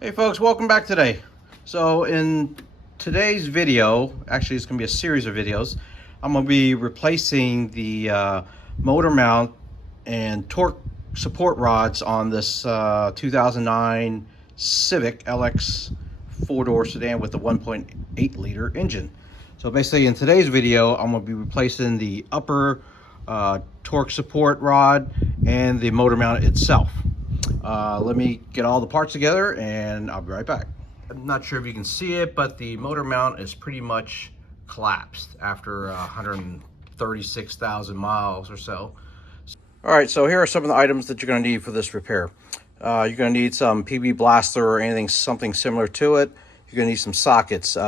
Hey folks, welcome back today. So in today's video, actually it's going to be a series of videos, I'm going to be replacing the motor mount and torque support rods on this 2009 Civic LX four-door sedan with the 1.8 liter engine. So basically in today's video, I'm going to be replacing the upper torque support rod and the motor mount itself. Let me get all the parts together and I'll be right back. I'm not sure if you can see it, but the motor mount is pretty much collapsed after 136,000 miles or so. All right, so here are some of the items that you're going to need for this repair. You're going to need some PB blaster or anything, something similar to it. You're going to need some sockets,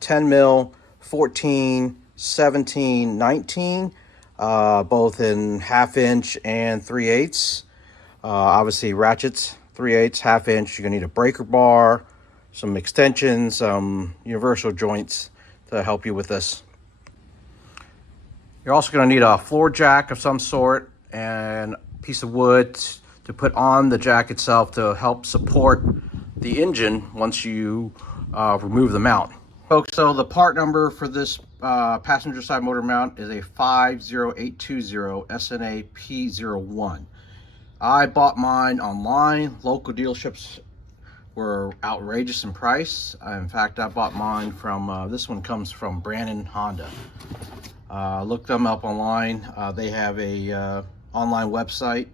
10 mil, 14, 17, 19, both in 1/2 inch and 3/8. Obviously ratchets, 3/8, 1/2 inch. You're gonna need a breaker bar, some extensions, some universal joints to help you with this. You're also gonna need a floor jack of some sort and a piece of wood to put on the jack itself to help support the engine once you remove the mount. Folks, so the part number for this passenger side motor mount is a 50820 SNA P01. I bought mine online. Local dealerships were outrageous in price. In fact, I bought mine from, this one comes from Brandon Honda. Look them up online. They have a online website,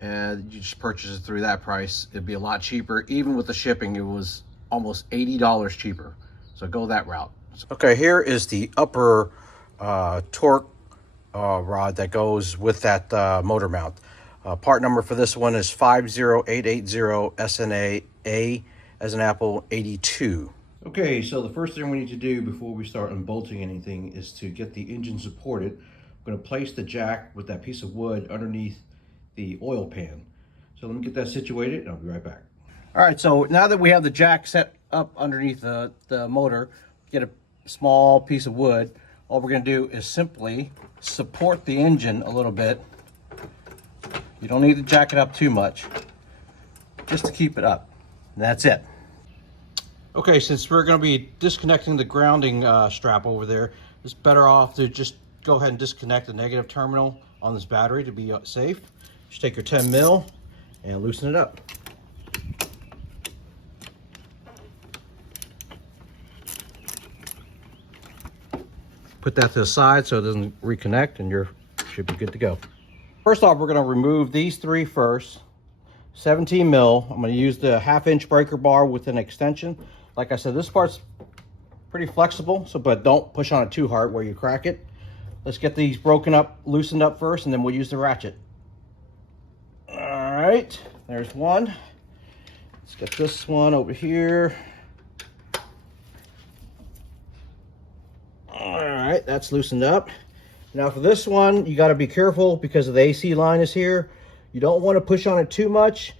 and you just purchase it through that price. It'd be a lot cheaper. Even with the shipping, it was almost $80 cheaper. So go that route. Okay, here is the upper torque rod that goes with that motor mount. Part number for this one is 50880 SNA A as an apple 82. Okay, so the first thing we need to do before we start unbolting anything is to get the engine supported. I'm going to place the jack with that piece of wood underneath the oil pan. So let me get that situated and I'll be right back. All right, so now that we have the jack set up underneath the motor, get a small piece of wood. All we're going to do is simply support the engine a little bit. You don't need to jack it up too much, just to keep it up. And that's it. Okay, since we're going to be disconnecting the grounding strap over there, it's better off to just go ahead and disconnect the negative terminal on this battery to be safe. Just take your 10 mil and loosen it up. Put that to the side so it doesn't reconnect and you should be good to go. First off, we're going to remove these three first. 17 mil. I'm going to use the 1/2 inch breaker bar with an extension. Like I said, this part's pretty flexible, but don't push on it too hard where you crack it. Let's get these broken up, loosened up first, and then we'll use the ratchet. All right, there's one. Let's get this one over here. All right, that's loosened up. Now for this one, you got to be careful because the AC line is here. You don't want to push on it too much.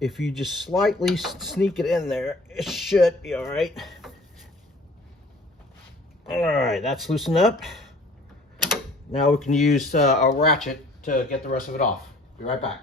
If you just slightly sneak it in there, it should be all right. All right, that's loosened up. Now we can use a ratchet to get the rest of it off. Be right back.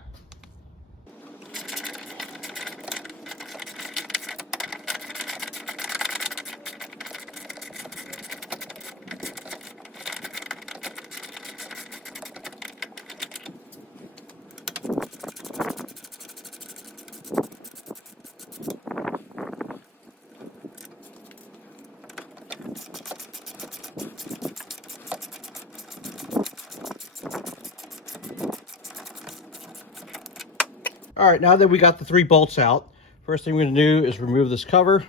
All right, now that we got the three bolts out, first thing we're gonna do is remove this cover,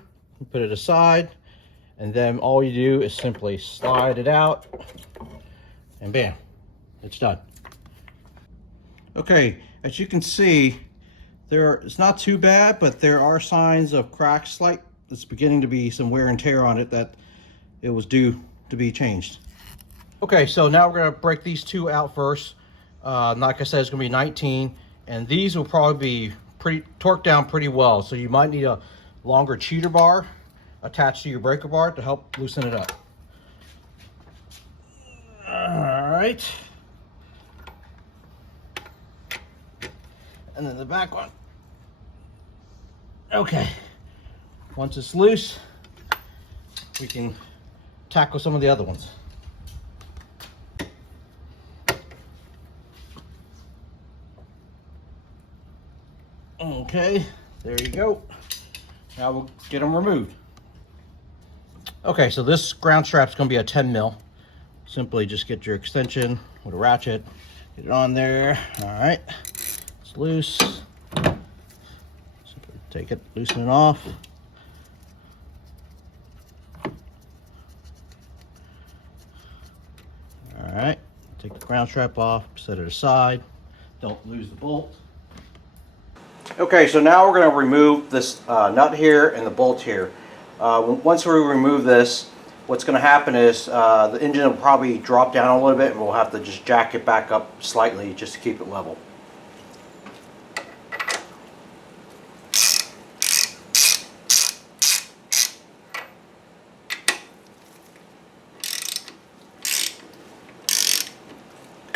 put it aside, and then all you do is simply slide it out, and bam, it's done. Okay, as you can see, it's not too bad, but there are signs of cracks, it's beginning to be some wear and tear on it that it was due to be changed. Okay, so now we're gonna break these two out first. Like I said, it's gonna be 19. And these will probably be torqued down pretty well. So you might need a longer cheater bar attached to your breaker bar to help loosen it up. All right. And then the back one. Okay. Once it's loose, we can tackle some of the other ones. Okay, there you go. Now we'll get them removed. Okay, so this ground strap is going to be a 10 mil. Simply just get your extension with a ratchet, get it on there. All right, it's loose. Simply take it, loosen it off. All right, take the ground strap off, set it aside. Don't lose the bolt. Okay, so now we're going to remove this nut here and the bolt here. Once we remove this, what's going to happen is the engine will probably drop down a little bit, and we'll have to just jack it back up slightly just to keep it level.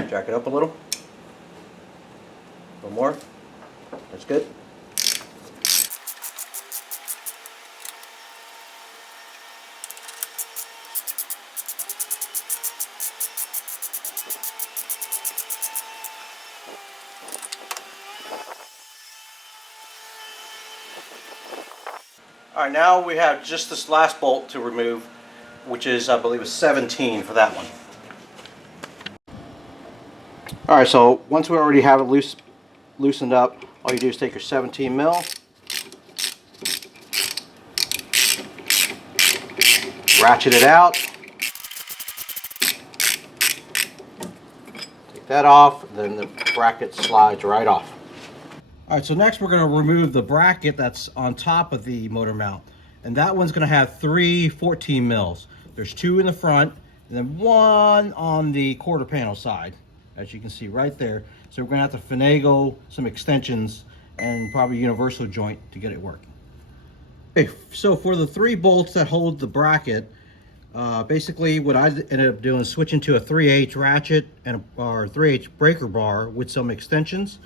Jack it up a little. A little more. That's good. All right, now we have just this last bolt to remove, which is, I believe, a 17 for that one. All right, so once we already have it loosened up, all you do is take your 17 mil, ratchet it out, take that off, then the bracket slides right off. All right, so next we're going to remove the bracket that's on top of the motor mount, and that one's going to have 3 14 mils. There's 2 in the front and then 1 on the quarter panel side, as you can see right there. So we're going to have to finagle some extensions and probably a universal joint to get it working. Okay, so for the 3 bolts that hold the bracket, basically what I ended up doing is switching to a 3/8 ratchet and or 3/8 breaker bar with some extensions.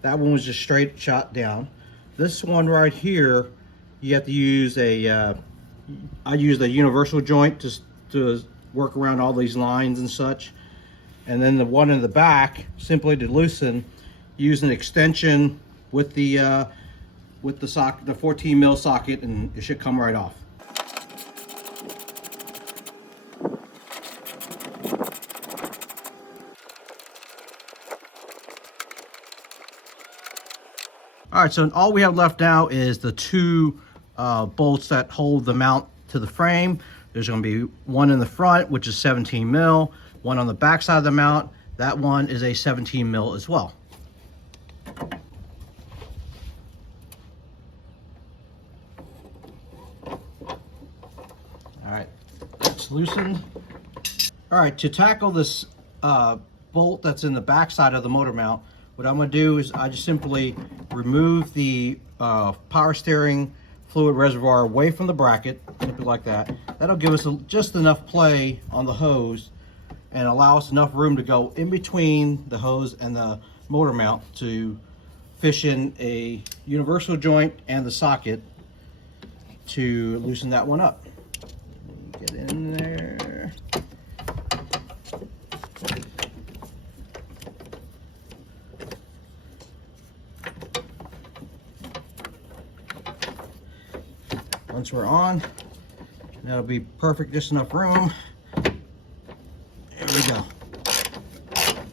That one was just straight shot down. This one right here, you have to use a, I used a universal joint to work around all these lines and such. And then the one in the back, simply to loosen, use an extension with the socket, the 14 mil socket, and it should come right off. All right, so all we have left now is the 2 bolts that hold the mount to the frame. There's going to be one in the front, which is 17 mil, one on the back side of the mount. That one is a 17 mil as well. All right, it's loosened. All right, to tackle this bolt that's in the back side of the motor mount, what I'm going to do is I just simply remove the power steering fluid reservoir away from the bracket, simply like that. That'll give us just enough play on the hose and allow us enough room to go in between the hose and the motor mount to fish in a universal joint and the socket to loosen that one up. Get in there. Once we're on, that'll be perfect, just enough room. There we go.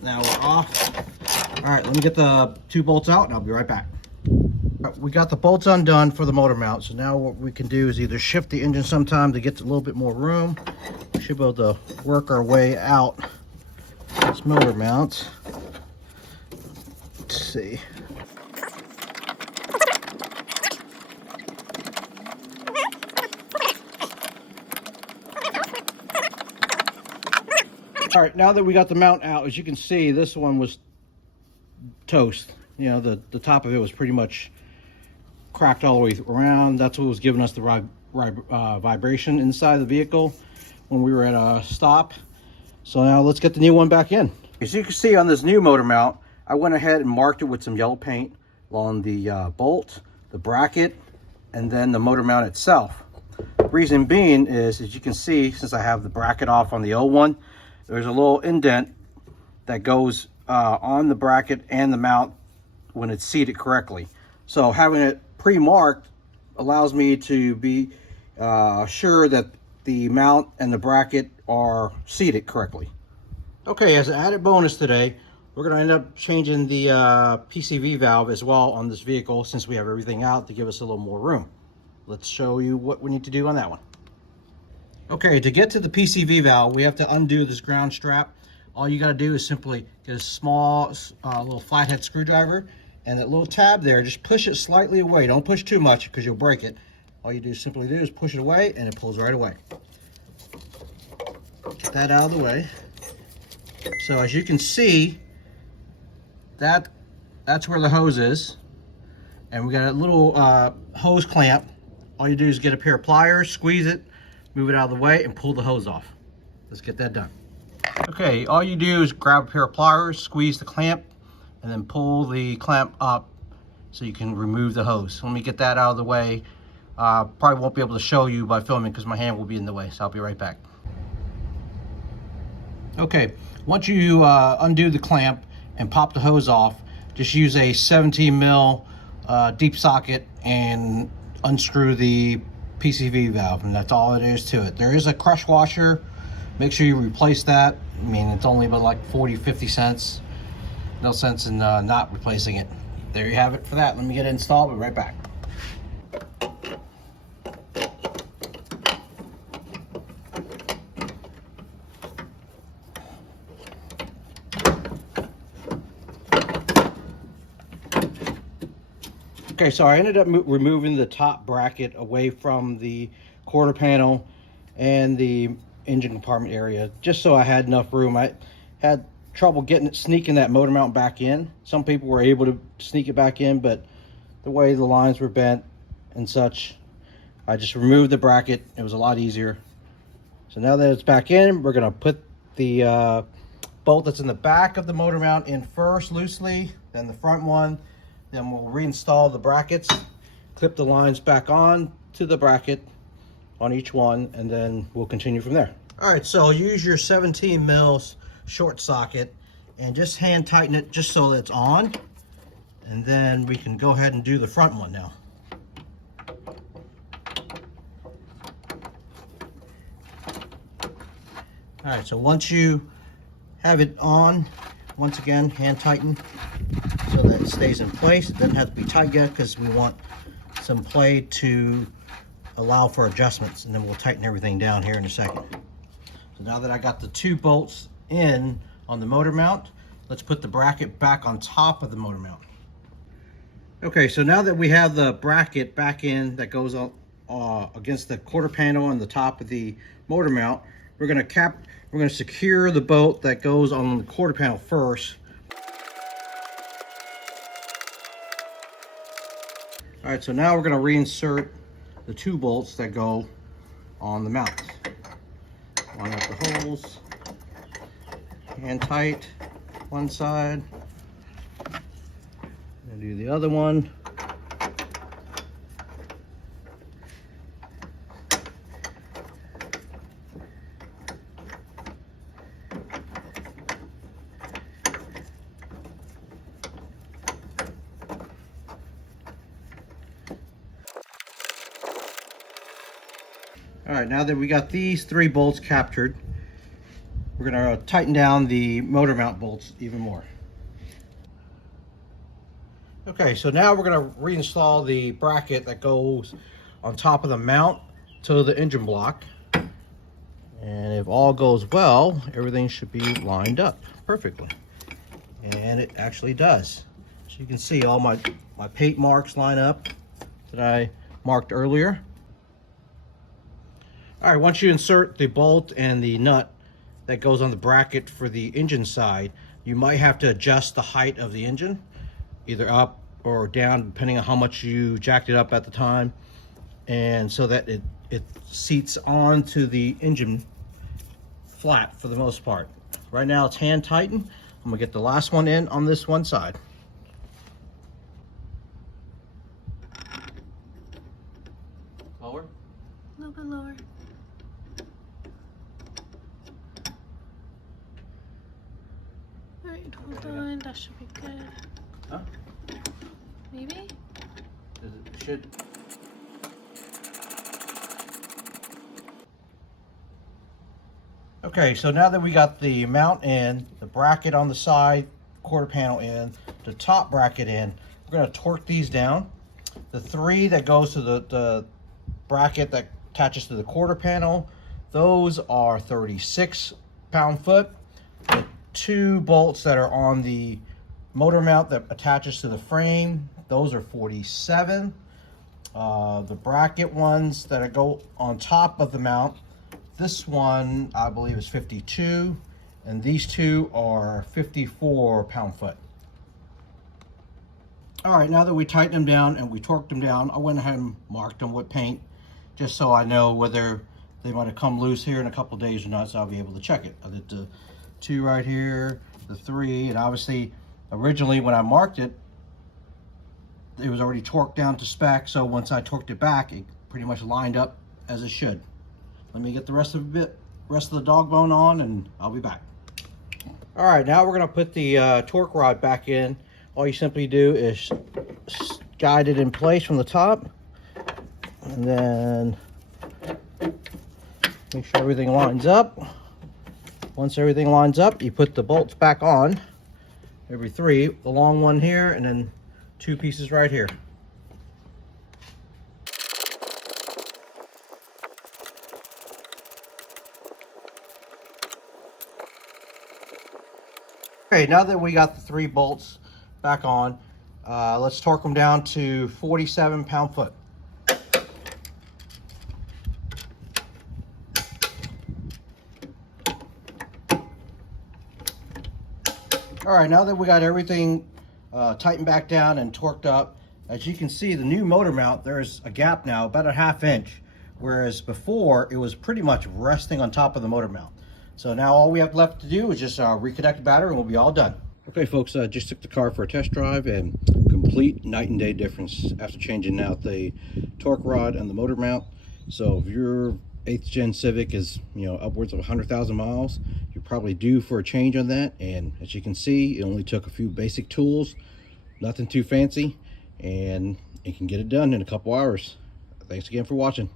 Now we're off. All right, let me get the 2 bolts out and I'll be right back. We got the bolts undone for the motor mount, so now what we can do is either shift the engine sometime to get a little bit more room. We should be able to work our way out this motor mount. Let's see. All right, now that we got the mount out, as you can see, this one was toast. You know, the top of it was pretty much cracked all the way around. That's what was giving us the vibration inside the vehicle when we were at a stop. So now let's get the new one back in. As you can see on this new motor mount, I went ahead and marked it with some yellow paint along the bolt, the bracket, and then the motor mount itself. Reason being is, as you can see, since I have the bracket off on the old one, there's a little indent that goes on the bracket and the mount when it's seated correctly. So having it pre-marked allows me to be sure that the mount and the bracket are seated correctly. Okay, as an added bonus today, we're going to end up changing the PCV valve as well on this vehicle, since we have everything out, to give us a little more room. Let's show you what we need to do on that one. Okay, to get to the PCV valve, we have to undo this ground strap. All you got to do is simply get a small little flathead screwdriver, and that little tab there, just push it slightly away. Don't push too much because you'll break it. All you simply do is push it away, and it pulls right away. Get that out of the way. So as you can see, that's where the hose is, and we got a little hose clamp. All you do is get a pair of pliers, squeeze it, move it out of the way, and pull the hose off. Let's get that done. Okay, all you do is grab a pair of pliers, squeeze the clamp, and then pull the clamp up so you can remove the hose. Let me get that out of the way. Probably won't be able to show you by filming because my hand will be in the way, so I'll be right back. Okay, once you undo the clamp and pop the hose off, just use a 17 mil deep socket and unscrew the PCV valve, and that's all it is to it. There is a crush washer. Make sure you replace that. I mean, it's only about like 40-50 cents. No sense in not replacing it. There you have it for that. Let me get it installed. We'll be right back. Okay, so I ended up removing the top bracket away from the quarter panel and the engine compartment area, just so I had enough room. I had trouble sneaking that motor mount back in. Some people were able to sneak it back in, but the way the lines were bent and such, I just removed the bracket. It was a lot easier. So now that it's back in, we're gonna put the bolt that's in the back of the motor mount in first loosely, then the front one. Then we'll reinstall the brackets, clip the lines back on to the bracket on each one, and then we'll continue from there. All right, so use your 17 mils short socket and just hand tighten it just so that it's on, and then we can go ahead and do the front one now. All right, so once you have it on, once again, hand tighten so that it stays in place. It doesn't have to be tight yet because we want some play to allow for adjustments, and then we'll tighten everything down here in a second. So now that I got the two bolts in on the motor mount, let's put the bracket back on top of the motor mount. Okay, so now that we have the bracket back in that goes against the quarter panel on the top of the motor mount, we're gonna secure the bolt that goes on the quarter panel first. All right, so now we're gonna reinsert the two bolts that go on the mount. Line up the holes, hand tight one side, and do the other one. All right, now that we got these three bolts captured, we're gonna tighten down the motor mount bolts even more. Okay, so now we're gonna reinstall the bracket that goes on top of the mount to the engine block. And if all goes well, everything should be lined up perfectly. And it actually does. So you can see all my paint marks line up that I marked earlier. All right, once you insert the bolt and the nut that goes on the bracket for the engine side, you might have to adjust the height of the engine, either up or down, depending on how much you jacked it up at the time, and so that it seats onto the engine flat for the most part. Right now it's hand tightened. I'm gonna get the last one in on this one side. Lower? A little bit lower. Alright, hold on. That should be good. Huh? Maybe? It should. Okay, so now that we got the mount in, the bracket on the side, quarter panel in, the top bracket in, we're going to torque these down. The 3 that goes to the bracket that attaches to the quarter panel, those are 36 pound-foot. The 2 bolts that are on the motor mount that attaches to the frame, those are 47. The bracket ones that go on top of the mount, this one I believe is 52, and these 2 are 54 pound-foot. All right, now that we tightened them down and we torqued them down, I went ahead and marked them with paint, just so I know whether they might have come loose here in a couple days or not, so I'll be able to check it. I did the 2 right here, the 3, and obviously originally when I marked it, it was already torqued down to spec, so once I torqued it back, it pretty much lined up as it should. Let me get the rest of the dog bone on, and I'll be back. All right, now we're gonna put the torque rod back in. All you simply do is guide it in place from the top, and then make sure everything lines up. Once everything lines up, you put the bolts back on, every 3, the long one here, and then 2 pieces right here. Okay, now that we got the 3 bolts back on, let's torque them down to 47 pound-foot. All right, now that we got everything tightened back down and torqued up, as you can see, the new motor mount, there's a gap now, about a 1/2 inch, whereas before it was pretty much resting on top of the motor mount. So now all we have left to do is just reconnect the battery and we'll be all done. Okay folks, I just took the car for a test drive, and complete night and day difference after changing out the torque rod and the motor mount. So if your 8th gen Civic is, upwards of 100,000 miles, you're probably due for a change on that. And as you can see, it only took a few basic tools, nothing too fancy, and you can get it done in a couple hours. Thanks again for watching.